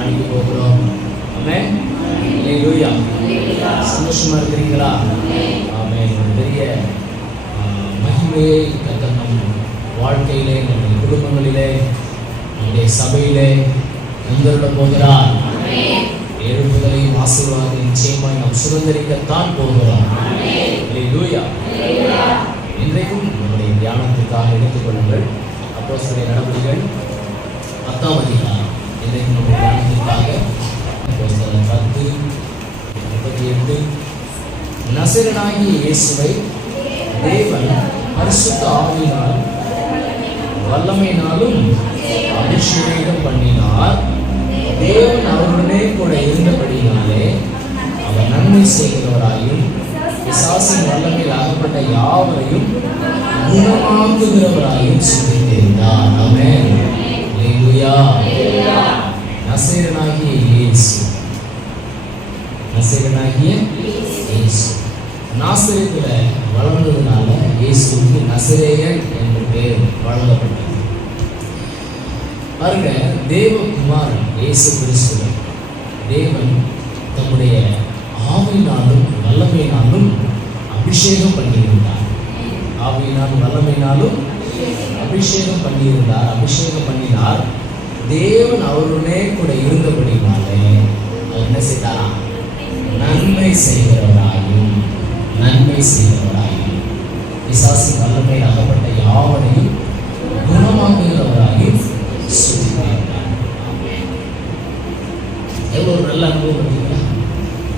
தியானிக்க போகிறோம். ஆமென். அல்லேலூயா. சந்தோஷமா இருக்கிறீங்களா? ஆமென். ஒரு பெரிய மகிமையை கர்த்தர் நம் வாழ்க்கையிலே, நம்முடைய குடும்பங்களிலே, நம்முடைய சபையிலே தந்தருட போகிறார். எழுப்புதலையும் ஆசீர்வாதம் நிச்சயமாய் நாம் சுதந்திரிக்கத்தான் போகிறோம். அல்லேலூயா. இன்றைக்கும் நம்முடைய தியானத்திற்காக எடுத்துக்கொள்ளுங்கள் அப்போஸ்தலர் நடவடிக்கைகள் 10ஆம் அதிகாரம். இன்றைக்கும் நம்முடைய தியானத்திற்காக அப்போஸ்தலர் 10:38. நசரேயனாகிய இயேசுவை தேவன் பரிசுத்த ஆவியினாலும் வல்லமையினாலும் அபிஷேகம் பண்ணினார். தேவன் அவருடனே கூட இருந்தபடியினாலே அவர் நன்மை செய்கிறவராயும் பிசாசின் வல்லமையில் அகப்பட்ட யாவரையும் குணமாக்குகிறவராயும் சுற்றித்திருந்தார். ஆமென். அல்லேலூயா. நசரேயனாகிய இயேசு, நசரேயனாகிய இயேசு நாசரேத்துல வளர்ந்ததுனால இயேசுவுக்கு நசரேயன் என்ற பெயர் வழங்கப்பட்டது. பாருங்க, தேவகுமாரன் இயேசு கிறிஸ்துவை தேவன் தம்முடைய ஆவியினாலும் வல்லமையினாலும் அபிஷேகம் பண்ணியிருந்தார். ஆவியினாலும் வல்லமையினாலும் அபிஷேகம் பண்ணியிருந்தார், அபிஷேகம் பண்ணினார். தேவன் அவருடனே கூட இருந்தபடினாலே அவர் என்ன செய்தாரா? நன்மை செய்கிறவராயும் பிசாசின் வல்லமையில் அகப்பட்ட யாவரையும் குணமாக்குகிறவராயும் சுற்றினார். எவ்வளவு ஒரு நல்ல அனுபவம் பார்த்தீங்களா?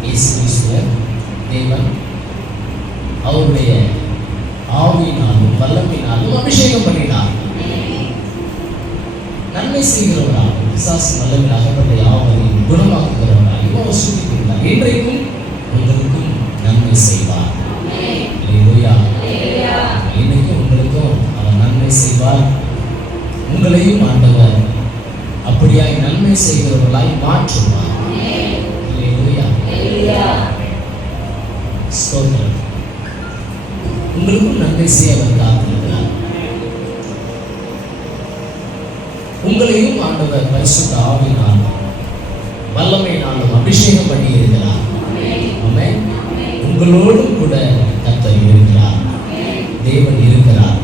இயேசு கிறிஸ்துவை தேவன் அவருடைய ஆவியினாலும் வல்லமையினாலும் அபிஷேகம் பண்ணினார். நன்மை செய்கிறவராக பிசாசின் வல்லமையில் அகப்பட்ட யாவரையும் குணமாக்குகிறவராயும் அவர் சுற்றினார். இன்றைக்கும் உங்களுக்கும் நன்மை செய்வார். அல்லேலூயா. இன்னைக்கும் உங்களுக்கும் அவர் நன்மை செய்வார். உங்களையும் ஆண்டவர் அப்படியாய் நன்மை செய்கிறவர்களாய் மாற்றுவார். அல்லேலூயா. ஸ்தோத்திரம். உங்களுக்கும் நன்மை செய்ய அவர் காத்திருக்கிறார். உங்களையும் ஆண்டவர் பரிசுத்த ஆவியினாலும் வல்லமையினாலும் அபிஷேகம் பண்ணி இருக்கிறார். ஆமென். உங்களோடும் கூட கர்த்தர் இருக்கிறார், தேவன் இருக்கிறார்.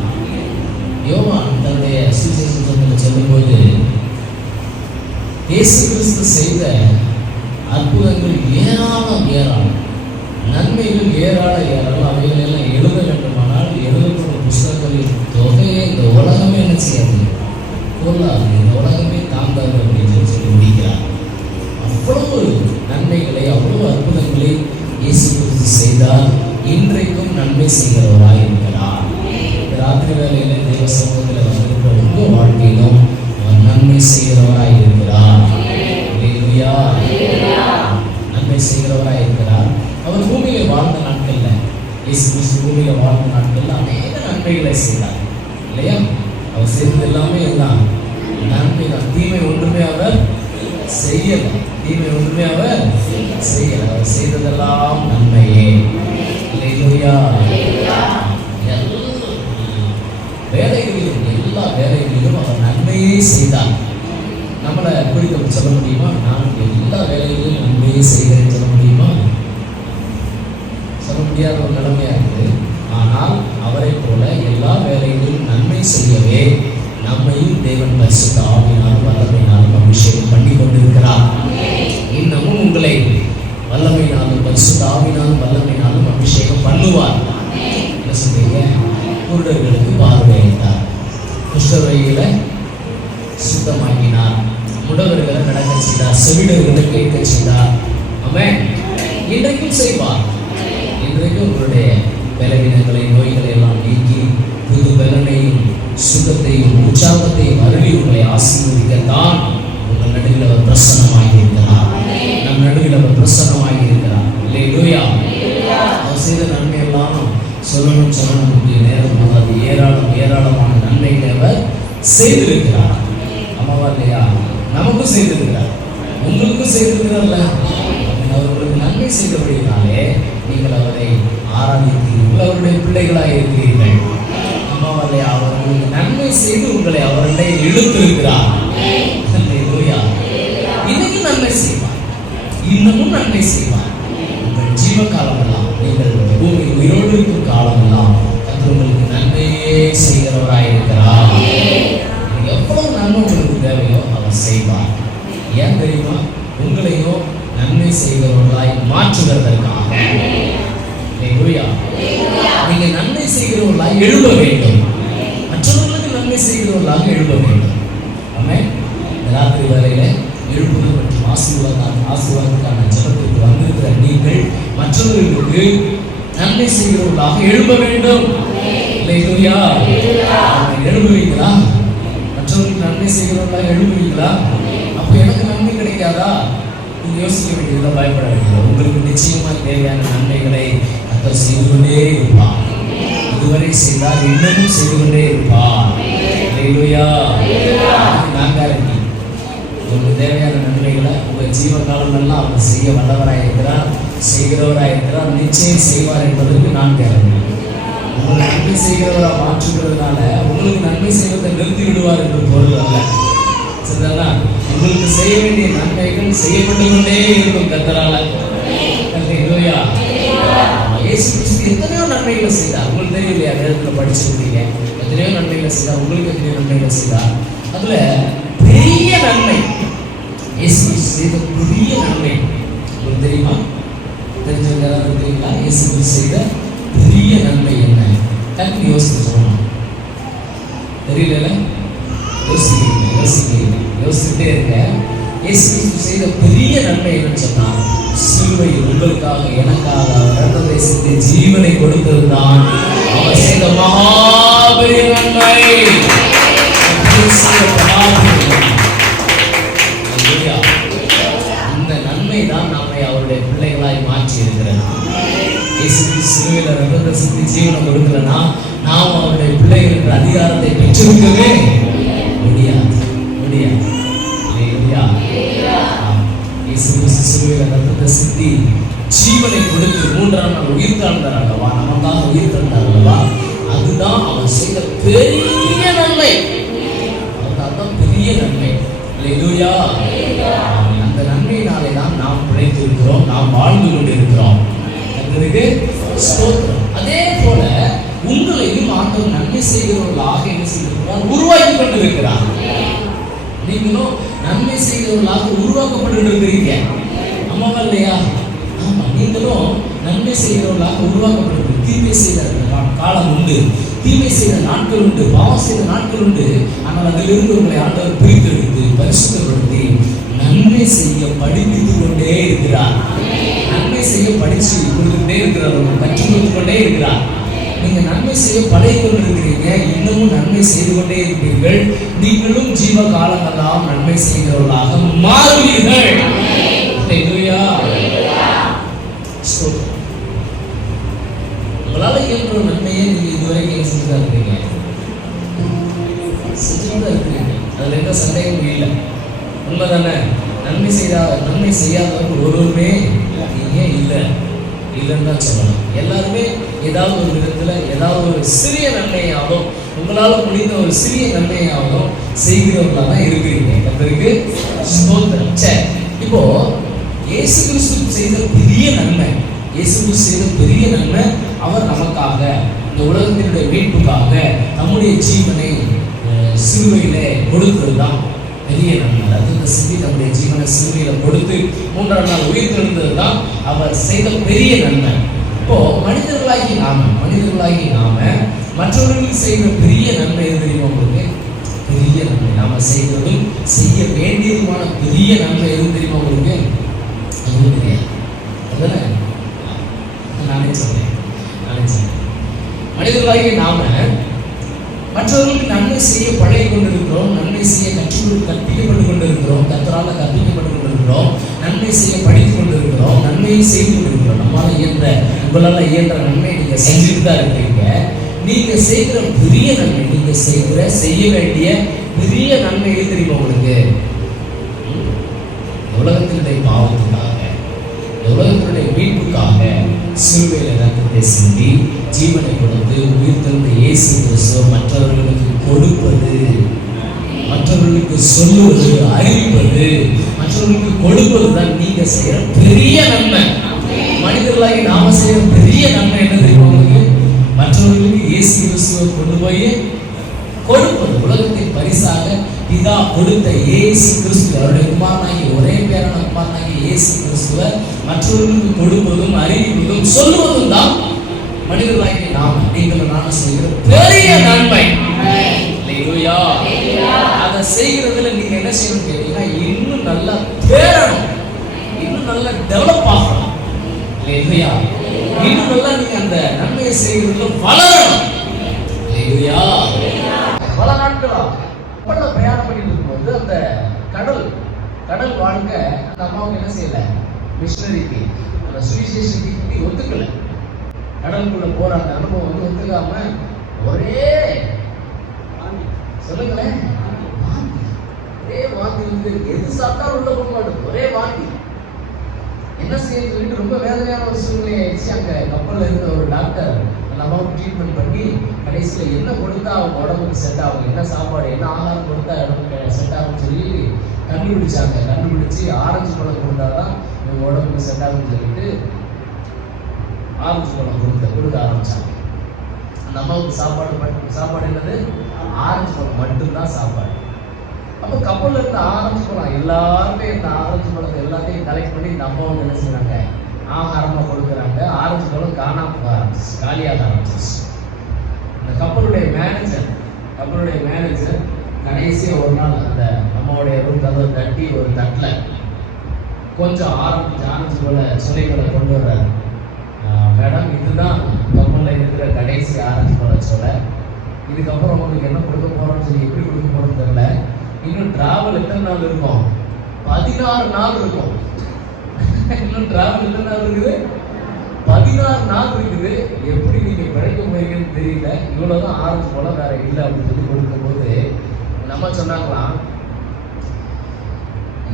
யோவான் தன்னுடைய சுவிசேஷத்தில் சொல்லும்போது இயேசு கிறிஸ்து செய்த அற்புதங்கள் ஏராளம், நன்மைகள் ஏராளம். அவைகள் எல்லாம் எழுத வேண்டுமானால் எழுதப்படும் புஸ்தகங்களின் தொகையை இந்த உலகமே என்ன செய்யாது, கொள்ளாது, இந்த உலகமே தாங்காது அப்படின்னு சொல்லி முடிக்கிறார். அவ்வளவு நன்மைகளை, அவ்வளவு அற்புதங்களை இயேசு கிறிஸ்து செய்தார். இன்றைக்கும் நன்மை செய்கிறவராய் இருக்கிறார். இந்த ராத்திரி வேளையில தேவ சமூகத்தில் வந்திருக்கிற உங்க வாழ்க்கையிலும் அவர் நன்மை செய்கிறவராய் இருக்கிறார். அல்லேலூயா. நன்மை செய்கிறவராய் இருக்கிறார். அவர் பூமியில வாழ்ந்த நாட்கள்ல, இயேசு கிறிஸ்து பூமியில வாழ்ந்த நாட்கள்ல அநேக நன்மைகளை செய்தார் இல்லையா? அவர் செய்தது எல்லாமே எல்லாம் நன்மை தான். தீமை ஒன்றுமே அவர் செய்யல. அவர் செய்ததெல்லாம் நன்மையே. அல்லேலூயா. எல்லா வேலைகளிலும் அவர் நன்மையே செய்தார். நம்மளை குறித்து சொல்ல முடியுமா? நான் எல்லா வேலைகளிலும் நன்மையே செய்கிறேன்னு சொல்ல முடியுமா? சொல்ல முடியாத ஒரு நிலைமையா இருக்குது. ஆனால் அவரை போல எல்லா வேலைகளிலும் நன்மை செய்யவே நம்மையும் தேவன் பரிசுத்த ஆவியினாலும் வல்லமையினாலும் அபிஷேகம் பண்ணி கொண்டிருக்கிறார். இன்னமும் உங்களை வல்லமையினாலும் பரிசுத்த ஆவியினாலும் வல்லமையினாலும் அபிஷேகம் பண்ணுவார். என்ன சொல்றீங்க? குருடர்களுக்கு பார்வையிட்டார், குஷ்டரோகிகளை சுத்தமாக்கினார், முடவர்களை நடக்க செய்தார், செவிடர்களை கேட்க செய்தார். ஆமென். இன்றைக்கும் செய்வார். இன்றைக்கும் உங்களுடைய பலவீனங்களை, நோய்களை எல்லாம் நீக்கி புது பலனையும் சுகத்தையும் உற்சாகத்தையும் அருளி உங்களை ஆசீர்வதிக்கத்தான் உங்கள் நடுவில் அவர் பிரசன்னமாகி இருக்கிறார். நம் நடுவில் அவர் பிரசன்னமாகி இருக்கிறார். அல்லேலூயா. அவர் செய்த நன்மை எல்லாம் சொல்லணும் நேரம் போதாது. ஏராளமான நன்மைகளை அவர் செய்திருக்கிறார். அம்மாவா இல்லையா? நமக்கும் செய்திருக்கிறார், உங்களுக்கும் செய்திருக்கிறார்ல. அவர்களுக்கு நன்மை செய்தபடினாலே நீங்கள் அவரை ஆராதிக்கிறீர்கள், அவருடைய பிள்ளைகளாக இருக்கிறீர்கள். அம்மாவா இல்லையா? அவர்களுக்கு நன்மை செய்து உங்களை அவருடைய இழுத்திருக்கிறார். இன்னைக்கு இன்னமும் நன்மை செய்வார். உங்கள் ஜீவ காலமெல்லாம், நீங்கள் பூமி உயிரோடு இருக்கும் காலமெல்லாம் கர்த்தர் உங்களுக்கு நன்மையே செய்கிறவராயிருக்கிறார். எவ்வளவு நன்மை உங்களுக்கு தேவையோ அவர் செய்வார். ஏன் தெரியுமா? உங்களையும் நன்மை செய்கிறவர்களாய் மாற்றுவதற்காக. நீங்க நன்மை செய்கிறவர்களாய் எழுத வேண்டும், மற்றவர்களுக்கு நன்மை செய்கிறவர்களாக எழுத வேண்டும். ஆமென். ராத்திரி வேளையில எழுப்புதல் மற்றும் ஆசீர்வாதத்துக்கான ஜெபத்திற்கு வந்திருக்கிற நீங்கள் மற்றவர்களுக்கு நன்மை செய்கிறவர்களாக எழுத வேண்டும். அல்லேலூயா. எழுதுவீங்களா? மற்றவர்களுக்கு நன்மை செய்கிறவர்களாக எழுதுவீங்களா? அப்போ எனக்கு நன்மை கிடைக்காதா? நீங்க யோசிக்க வேண்டியதில்லை, பயப்பட வேண்டியது. உங்களுக்கு நிச்சயமா தேவையான நன்மைகளை கர்த்தர் செய்து கொண்டே இருப்பார். இதுவரை செய்தால் இன்னமும் செய்து கொண்டே இருப்பார். அல்லேலூயா. நான் கேரண்டி, உங்களுக்கு தேவையான நன்மைகளை உங்கள் ஜீவ காலம் எல்லாம் அவர் செய்ய வல்லவராயிருக்கிறார், செய்கிறவராயிருக்கிறார், நிச்சயம் செய்வார் என்பதற்கு நான் கேரண்டி. உங்களை நன்மை செய்கிறவராக மாற்றுகிறதுனால உங்களுக்கு நன்மை செய்வதை நிறுத்தி விடுவார் என்று பொருள் அல்ல. சரிதானா? உங்களுக்கு செய்ய வேண்டிய நன்மைகள் செய்யப்பட்டு கொண்டே இருக்கும் கர்த்தரால. அல்லேலூயா. இயேசு கிறிஸ்து எத்தனையோ நன்மைகளை செய்தார். உங்களுக்கு தெரியும் இல்லையா? வேதத்தில் படிச்சிருக்கீங்க. எத்தனையோ நன்மைகளை செய்தார். உங்களுக்கு எத்தனையோ நன்மைகளை செய்தார். அதுல பெரிய நன்மை, இயேசு கிறிஸ்து செய்த பெரிய நன்மை உங்களுக்கு தெரியுமா? தெரிஞ்சவங்க யாராவது தெரியுங்களா? இயேசு கிறிஸ்து செய்த பெரிய நன்மை என்ன? டக்கு யோசித்து சொல்லணும். தெரியல? யோசிச்சுட்டே இருக்க. இயேசு கிறிஸ்து செய்த பெரிய நன்மை என்னன்னு சொன்னா, சிலுவையில் உங்களுக்காக எனக்காக அவர் இரத்தத்தை சிந்தி ஜீவனை கொடுத்ததுதான் அவர் செய்த மகாபெரிய நன்மை. அந்த நன்மை தான் நம்மை அவருடைய பிள்ளைகளாய் மாற்றி இருக்கிறது. இயேசு கிறிஸ்து சிலுவையில் இரத்தத்தை சிந்தி ஜீவனை கொடுக்கலன்னா நாம் அவருடைய பிள்ளைகள் என்ற அதிகாரத்தை பெற்றிருக்கவே முடியாது. ரத்தத்தை சிந்தி ஜீவனை கொடுத்து 3ஆம் நாள் உயிர் தாழ்ந்தார் அல்லவா, நமக்காக உயிர் தந்தார் அல்லவா, அதுதான் அவர் செய்த பெரிய நன்மை. அதுதான் பெரிய நன்மை. அல்லேலூயா. அந்த நன்மையினாலே தான் நாம் பிழைத்திருக்கிறோம், நாம் வாழ்ந்து கொண்டிருக்கிறோம். அதற்கு ஸ்தோத்திரம். அதே போல உங்களையும் ஆண்டவர் நன்மை செய்கிறவர்களாக என்ன செய்திருக்கிறார்? உருவாக்கி கொண்டிருக்கிறார். நீங்களும் நன்மை செய்கிறவர்களாக உருவாக்கப்பட்டு இருக்கிறீங்க. ஆமாவா இல்லையா? ஆமா, நீங்களும் நன்மை செய்கிறவர்களாக உருவாக்கப்பட்டு. தீமை செய்த காலம் உண்டு, தீமை செய்த நாட்கள் உண்டு, பாவம் செய்த நாட்கள் உண்டு. ஆனால் அதிலிருந்து உங்களை ஆண்டவர் பிரித்தெடுத்து பரிசுத்தப்படுத்தி நன்மை செய்ய படிப்பித்துக் கொண்டே இருக்கிறார். நன்மை செய்ய படிச்சு கொடுத்துட்டே இருக்கிறார், கற்றுக் கொடுத்து கொண்டே இருக்கிறார். நீங்க நன்மை செய்ய பழகி கொண்டிருக்கிறீங்க, இன்னமும் நன்மை செய்து கொண்டே இருப்பீர்கள். நீங்களும் ஜீவ காலமெல்லாம் நன்மை செய்கிறவர்களாக மாறுவீர்கள். உங்களால இயன்ற நன்மையை நீங்க இதுவரைக்கும் செஞ்சுதான் இருக்கிறீங்க, செஞ்சுதான் இருக்கிறீங்க. அதுல எந்த சந்தேகமும் இல்லை. உண்மைதானே? நன்மை செய்யாதவர்கள் ஒருவருமே நீங்க இல்லைன்னு தான் சொல்லணும். எல்லாருமே ஏதாவது ஒரு விதத்துல ஏதாவது ஒரு சிறிய நன்மையாகவும் உங்களால முடிந்த ஒரு சிறிய நன்மையாகவும் செய்கிறவர்களா தான் இருக்கிறீங்க. கர்த்தருக்கு ஸ்தோத்திரம். சரி, இப்போ இயேசு கிறிஸ்து செய்த பெரிய நன்மை, இயேசு கிறிஸ்து செய்த பெரிய நன்மை, அவர் நமக்காக இந்த உலகத்தினுடைய மீட்புக்காக நம்முடைய ஜீவனை சிலுவையிலே கொடுத்ததுதான் பெரிய நன்மை. ரத்தத்தை சிந்தி நம்முடைய ஜீவனை சிலுவையில கொடுத்து 3ஆம் நாள் உயிர் தெழுந்ததுதான் அவர் செய்த பெரிய நன்மை. இப்போ மனிதர்களாகி நாம மற்றவர்களுக்கு செய்த பெரிய நன்மை எது தெரியுமா உங்களுக்கு? பெரிய நன்மை நாம செய்வதும் செய்ய வேண்டியதுமான பெரிய நன்மை எது தெரியுமா உங்களுக்கு? அதுவும் தெரியாது. அதுதானே நானே சொன்னேன். மனிதர்களாகி நாம மற்றவர்களுக்கு நன்மை செய்ய பழகி கொண்டிருக்கிறோம், நன்மை செய்ய கற்பிக்கப்பட்டு கொண்டிருக்கிறோம், கர்த்தரால் கற்பிக்கப்பட்டு கொண்டிருக்கிறோம், நன்மை செய்ய படித்துக் கொண்டிருக்கிறோம், நன்மையை செய்து கொண்டிருக்கிறோம். உங்களால் இயன்ற நன்மை நீங்க செஞ்சுட்டு தான் இருக்கீங்க. நீங்க செய்கிற பெரிய நன்மை, நீங்க செய்ய வேண்டிய பெரிய நன்மை எது தெரியுமா உங்களுக்கு? உலகத்தினுடைய பாவத்துக்காக, உலகத்தினுடைய மீட்புக்காக சிலுவையில ரத்தத்தை சிந்தி ஜீவனை கொடுத்து உயிர் தந்த இயேசு கிறிஸ்து மற்றவர்களுக்கு கொடுப்பது, மற்றவர்களுக்கு சொல்லுவது, அறிவிப்பது, மற்றவர்களுக்கு கொடுப்பதுதான் நீங்க செய்யற பெரிய நன்மை. மனிதர்களாகி நாம செய்யற பெரிய நன்மை என்ன தெரியுமா? மற்றவர்களுக்கு இயேசு கிறிஸ்துவை கொண்டு போய் கொடுப்பது. உலகத்தின் பரிசாக பிதா கொடுத்த இயேசு கிறிஸ்து, அவருடைய குமாரனாகி ஒரே பேரான குமாரனாகி இயேசு கிறிஸ்துவை மற்றவர்களுக்கு கொடுப்பதும் அறிவிப்பதும் சொல்லுவதும் தான் மனிதர்களாகி நாம் நீங்கள் நானும் செய்கிற பெரிய நன்மை. அதை செய்கிறதுல நீங்க என்ன செய்யணும் கேட்டீங்கன்னா, இன்னும் நல்லா தேரணும், இன்னும் நல்லா டெவலப் ஆகணும். இன்னும் நல்லா நீங்க அந்த நன்மையை செய்கிறதுல வளரணும். பல நாட்களா பிரயாணம் பண்ணிட்டு இருக்கும்போது அந்த கடல் வாழ்க்கை அந்த அம்மாவுக்கு என்ன செய்யல, மிஷனரிக்கு அந்த சுவிசேஷத்துக்கு ஒத்துக்கல. கடலுக்குள்ள போற அந்த அனுபவம் ஒத்துக்காம ஒரே சொல்லுங்களேன் ஒரே வாந்தி வந்து எது சாப்பிட்டாலும் உள்ள போக மாட்டேங்குது, ஒரே வாந்தி. என்ன செய்யணும்னு சொல்லிட்டு ரொம்ப வேதனையான ஒரு சூழ்நிலை ஆயிடுச்சு. அங்க கப்பல்ல இருந்த ஒரு டாக்டர் அந்த அம்மாவுக்கு ட்ரீட்மெண்ட் பண்ணி கடைசியில் என்ன கொடுத்தா அவங்க உடம்புக்கு செட் ஆகும், என்ன சாப்பாடு என்ன ஆகாரம் கொடுத்தா உடம்புக்கு செட் ஆகும்னு சொல்லி கண்டுபிடிச்சாங்க. கண்டுபிடிச்சு ஆரஞ்சு பழம் கொடுத்தாதான் இவங்க உடம்புக்கு செட் ஆகும்னு சொல்லிட்டு ஆரஞ்சு பழம் கொடுக்க ஆரம்பிச்சாங்க. அந்த அம்மாவுக்கு சாப்பாடு என்னது, ஆரஞ்சு பழம் மட்டும்தான் சாப்பாடு. அப்போ கப்பல்ல இருந்த ஆரஞ்சு பழம் எல்லாருமே இந்த ஆரஞ்சு பழத்தை எல்லாத்தையும் கலெக்ட் பண்ணி இந்த அம்மாவும் என்ன செய்யறாங்க, ஆகாரமா கொடுக்குறாங்க. ஆரஞ்சு பழம் காணாம போக ஆரம்பிச்சு, காலியாக ஆரம்பிச்சிச்சு. இந்த கப்பலுடைய மேனேஜர் கடைசியா ஒரு நாள் அந்த அம்மாவுடைய ரூம் கதவை தட்டி ஒரு தட்டில் கொஞ்சம் ஆரஞ்சு பழ சுளைகளை கொண்டு வர்றாரு. மேடம், இதுதான் கப்பல்ல இருக்கிற கடைசி ஆரஞ்சு பழ சுளை, இதுக்கப்புறம் உங்களுக்கு என்ன கொடுக்க போறோம்னு சொல்லி எப்படி கொடுக்க போறோம்னு தெரியல. இன்னும் டிராவல் எத்தனை நாள் இருக்கும், 16 நாள் இருக்கும். இன்னும் டிராவல் எத்தனை நாள் இருக்குது, 16 நாள் இருக்குது. எப்படி நீங்க பிழைக்க முடியுங்கன்னு தெரியல, இவ்வளவுதான் ஆரஞ்சு பழம் வேற இல்லை அப்படின்னு சொல்லி கொடுக்கும் போது நம்ம சொன்னாங்களாம்,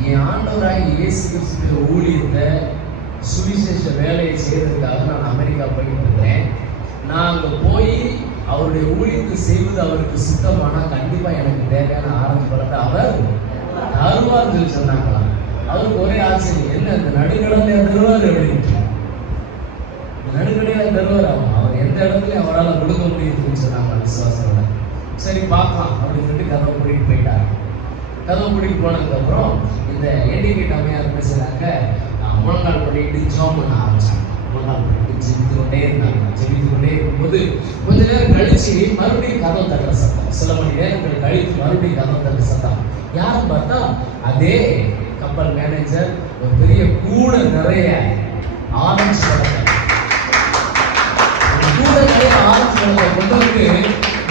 என் ஆண்டவராய் இயேசு கிறிஸ்து ஊழியத்தை சுவிசேஷ வேலையை செய்யறதுக்காக நான் அமெரிக்கா போயிட்டு இருக்கிறேன். நான் அங்க போய் அவருடைய ஊழியத்தை செய்வது அவருக்கு சுத்தமானா கண்டிப்பா எனக்கு தேவையான ஆரஞ்சு பழத்தை அவர் தருவார் சொல்லி சொன்னாங்களாம். அவருக்கு ஒரே ஆச்சரியம், என்ன இந்த நடுக்கடலையா தருவார் அப்படின்னு. நடுக்கடையில தருவார், அவர் எந்த இடத்துலயும் அவரால் கொடுக்க முடியுதுன்னு சொன்னாங்க விசுவாசோட. சரி பார்க்கலாம் அப்படின்னு சொல்லிட்டு கதவை கூட்டிட்டு போயிட்டாங்க. கதவை கூட்டிட்டு போனதுக்கு அப்புறம் இந்த எண்டிகேட் அம்மையார் என்ன செய்றாங்க, முழங்கால் பண்ணிட்டு ஜெபம் பண்ண ஆரம்பிச்சாங்க. முழங்கால் பண்ணிட்டு ஜெபித்து கொண்டே இருக்கும்போது கொஞ்ச நேரம் கழிச்சு மறுபடியும் கதவு தட்டுற சத்தம். சில மணி நேரங்கள் கழித்து மறுபடியும் கதவு தட்டுற சத்தம். யாரும் பார்த்தா அதே கப்பல் மேனேஜர் ஒரு பெரிய கூட நிறைய ஆரஞ்சு பழத்தை கொண்டு வந்து,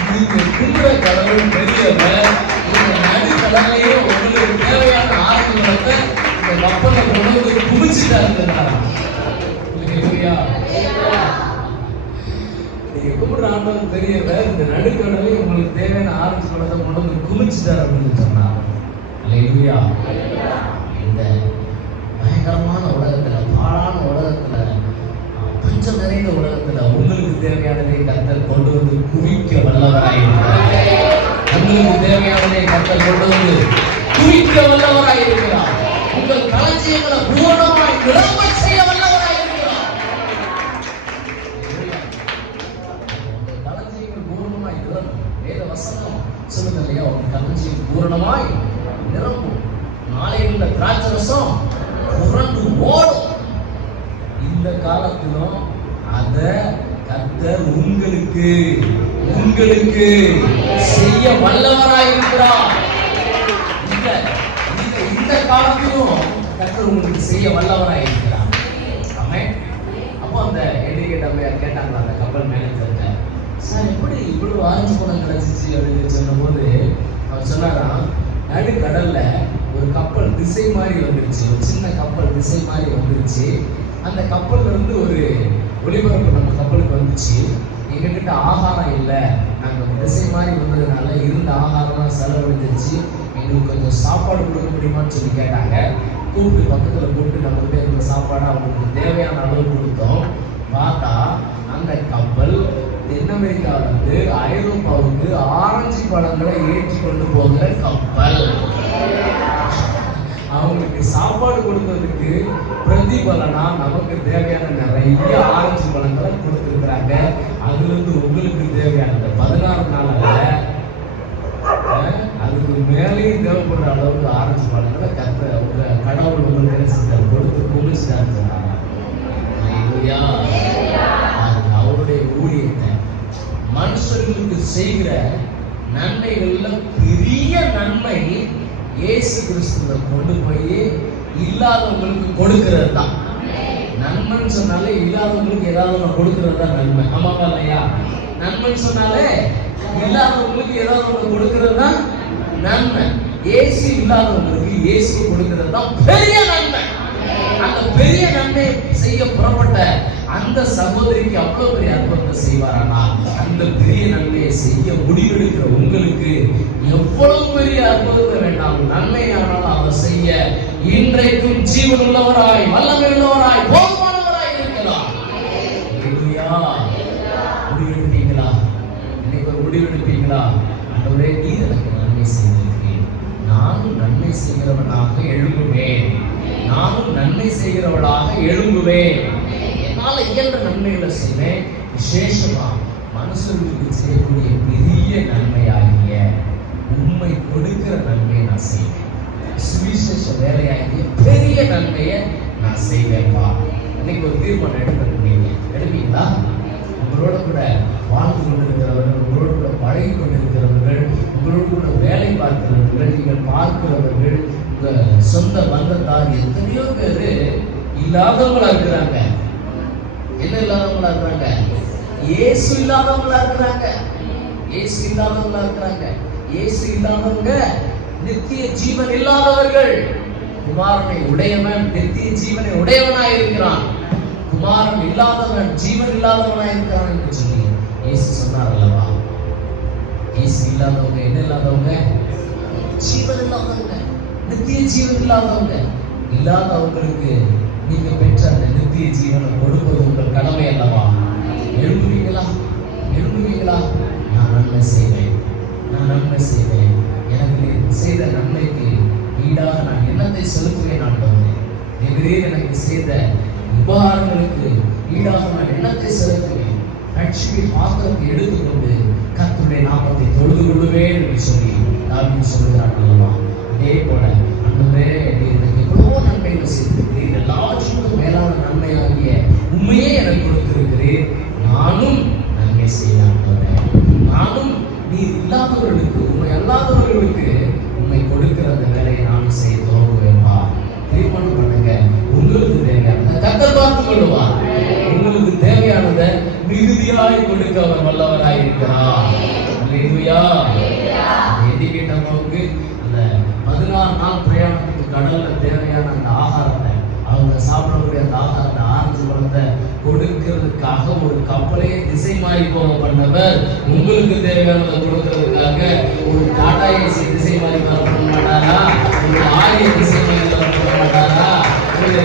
நீங்க குன்ற கடவுள் பெரியவர், இந்த நடுக்கடலையே உங்களுக்கு தேவையான ஆரஞ்சு பழத்தை இந்த கப்பலை கொண்டு வந்து குமிச்சுட்டா இருந்தாரா. நீங்க கும்பிடுற ஆண்டவர் பெரியவர், இந்த நடுக்கடலை உங்களுக்கு தேவையான ஆரஞ்சு பழத்தை கொண்டு வந்து குமிச்சுட்டார் அப்படின்னு சொன்னார். அல்லேலூயா. இந்த பயங்கரமான உலகத்துல, பாழான உலகத்துல, பஞ்சம் நிறைந்த உலகத்துல உங்களுக்கு தேவையானதை கர்த்தர் கொண்டு வந்து குவிக்க வல்லவராயிருக்கிறார். உங்களுக்கு தேவையானதை கர்த்தர் கொண்டு வந்து குவிக்க வல்லவராயிருக்கிறார். உங்கள் களஞ்சியங்களை பூரணமாய் நிரம்ப செய்ய வல்லவராயிருக்கிறார். உங்கள் களஞ்சியங்கள் பூரணமாய் நிரம்பும். வேத வசனம் சொல்லுங்க இல்லையா, உங்கள் களஞ்சியம் பூரணமாய் நிரம்பும். நாளையுள்ள திராட்சை ரசம் புரண்டு ஓடும். இந்த காலத்திலும் அத கர்த்தர் உங்களுக்கு செய்ய வல்லவராயிருக்கிறார். இந்த காலத்திலும் கர்த்தர் உங்களுக்கு செய்ய வல்லவராயிருக்கிறார். ஆமென். அப்போ அந்த எண்டிகேட் அம்மையார் கேட்டாங்களா அந்த கப்பல் மேனேஜர்கிட்ட, சார் எப்படி இவ்வளவு ஆரஞ்சு பழம் கிடைச்சிச்சு அப்படின்னு சொன்ன போது அவர் சொன்னாராம், நடுக்கடல்ல ஒரு கப்பல் திசை மாதிரி வந்துருச்சு, ஒரு சின்ன கப்பல் திசை மாதிரி வந்துருச்சு. அந்த கப்பல்ல இருந்து ஒரு ஒளிபரப்பு நம்ம கப்பலுக்கு வந்துச்சு. எங்ககிட்ட ஆகாரம் இல்லை, நாங்கள் திசை மாதிரி வந்ததுனால இருந்த ஆகாரம்லாம் செலவழிஞ்சிருச்சு, எங்களுக்கு கொஞ்சம் சாப்பாடு கொடுக்க முடியுமான்னு சொல்லி கேட்டாங்க. கூப்பிட்டு பக்கத்தில் கூப்பிட்டு நம்மகிட்ட இருந்த சாப்பாடு அவங்களுக்கு தேவையான அளவு கொடுத்தோம். பார்த்தா அந்த கப்பல் தென் அமெரிக்காவிலிருந்து ஐரோப்பாவுக்கு ஆரஞ்சு பழங்களை ஏற்றி கொண்டு போகிற கப்பல். அவங்களுக்கு சாப்பாடு கொடுத்ததுக்கு பிரதிபலனா நமக்கு தேவையான நிறைய ஆரஞ்சு பழங்களை கொடுத்திருக்கிறாங்க. அதுல இருந்து உங்களுக்கு தேவையான 16 நாள்ல அதுக்கு மேலேயும் தேவைப்படுற அளவுக்கு ஆரஞ்சு பழங்களை கடவுள் உங்களுக்கு கொடுத்து குளிச்சுட்டாரு. அவருடைய ஊழியத்தை மனுஷர்களுக்கு செய்கிற நன்மைகள்ல பெரிய நன்மை இயேசு கிறிஸ்துவை கொண்டு போய் இல்லாதவங்களுக்கு கொடுக்கிறது தான். நன்மைன்னு சொன்னாலே இல்லாதவங்களுக்கு ஏதாவது கொடுக்கிறது தான் நன்மை. ஆமாவா இல்லையா? நன்மைன்னு சொன்னாலே இல்லாதவங்களுக்கு ஏதாவது ஒன்று கொடுக்கிறது தான் நன்மை. இயேசு இல்லாதவங்களுக்கு இயேசு கொடுக்கிறது தான் பெரிய நன்மை. அந்த பெரிய நன்மை செய்ய புறப்பட்ட அந்த சகோதரிக்கு அவ்வளவு பெரிய அற்புதத்தை செய்வாரானா, அந்த பெரிய நன்மையை செய்ய முடிவெடுக்கிற உங்களுக்கு எவ்வளவு பெரிய அற்புதத்தை வேண்டாம் நன்மையானாலும் அவர் செய்ய இன்றைக்கும் ஜீவன் உள்ளவராய் வல்லமை உள்ளவராய் போதுமானவராய் இருக்கிறார். முடிவெடுப்பீங்களா? இன்னைக்கு ஒரு முடிவெடுப்பீங்களா? ஆண்டவரே, நீர் எனக்கு நன்மை செய்திருக்கிறேன், நானும் நன்மை செய்கிறவனாக எழும்புவேன், நானும் நன்மை செய்கிறவளாக எழும்புவேன், என்னால இயன்ற நன்மைகளை செய்வேன். விசேஷமா மனுஷர்களுக்கு செய்யக்கூடிய பெரிய நன்மையாகிய உண்மை கொடுக்கிற நன்மையை நான் செய்வேன். சுவிசேஷ வேலையாகிய பெரிய நன்மையை நான் செய்வேன்ப்பா. இன்னைக்கு ஒரு தீர்மானம் எடுப்பீங்களா? உங்களோட கூட வாழ்ந்து கொண்டிருக்கிறவர்கள், உங்களோட கூட பழகி கொண்டிருக்கிறவர்கள், உங்களோட கூட வேலை பார்க்கிறவர்கள், நீங்கள் பார்க்கிறவர்கள், உங்க சொந்த பந்தத்தார் எத்தனையோ பேரு இல்லாதவங்களா இருக்கிறாங்க. என்ன இல்லாதவங்களா இருக்கிறாங்க? இயேசு இல்லாதவங்களா இருக்கிறாங்க. இயேசு இல்லாதவங்களா இருக்கிறாங்க. இயேசு இல்லாதவங்க நித்திய ஜீவன் இல்லாதவர்கள். குமாரனை உடையவன் நித்திய ஜீவனை உடையவனாய் இருக்கிறான். குமாரன் இல்லாதவன் ஜீவன் இல்லாதவனாய் இருக்கிறான் என்று சொல்லி இயேசு சொன்னார் அல்லவா? இயேசு இல்லாதவங்க என்ன இல்லாதவங்க? ஜீவன் இல்லாதவங்க, நித்திய ஜீவன் இல்லாதவங்க. இல்லாதவங்களுக்கு நீங்க பெற்ற அந்த நித்திய ஜீவனை கொடுப்பது உங்கள் கடமை அல்லவா? எழுப்புவீங்களா? எழுப்புவீங்களா? நான் நன்மை செய்வேன், நான் நன்மை செய்வேன், எனக்கு செய்த நன்மைக்கு ஈடாக நான் என்னத்தை செலுத்துவேன்? ஆண்டவரே, நீர் எனக்கு செய்த உபகாரங்களுக்கு ஈடாக நான் என்னத்தை செலுத்துவேன்? ரட்சிப்பை பாத்திரத்தை எடுத்துக்கொண்டு கர்த்தருடைய நாமத்தை தொழுது கொள்ளுவேன் என்று சொல்லி தாவீது சொல்கிறார் அல்லவா? அதே போல ஆண்டவரே, நீர் எனக்கு எவ்வளவோ நன்மைகளை செய்திருக்கிறீர், எல்லாவற்றுக்கும் மேலான நன்மையாகிய உண்மையே எனக்கு கொடுத்திருக்கிறீர், நானும் நன்மை செய்ய நானும் நீர் இல்லாதவர்களுக்கு, உண்மை அல்லாதவர்களுக்கு உண்மை கொடுக்கிற அந்த வேலையை நானும் செய்ய துவங்குவேன்பா. தீர்மானம் பண்ணுங்க. உங்களுக்கு தேவையானதை கர்த்தர் பார்த்துக் கொள்ளுவார். உங்களுக்கு தேவையானதை மிகுதியாய் கொடுக்க அவர் வல்லவராய் இருக்கிறார். அல்லேலூயா. எதிர்கிட்டவங்களுக்கு அந்த 16 நாள் பிரயாணத்துக்கு கடல்ல தேவையான அந்த ஆகாரத்தை, அவங்க சாப்பிடக்கூடிய அந்த ஆகாரத்தை, ஆரஞ்சு பழத்தை கொடுக்கிறதுக்காக ஒரு கப்பலையே திசை மாறி போக பண்ணவர் உங்களுக்கு தேவையானதை கொடுக்கிறதுக்காக ஒரு டாடா ஏசி திசை மாறி பண்ண மாட்டாரா? ஒரு ஆரிய திசை மாறி பண்ண மாட்டாரா? ஒரு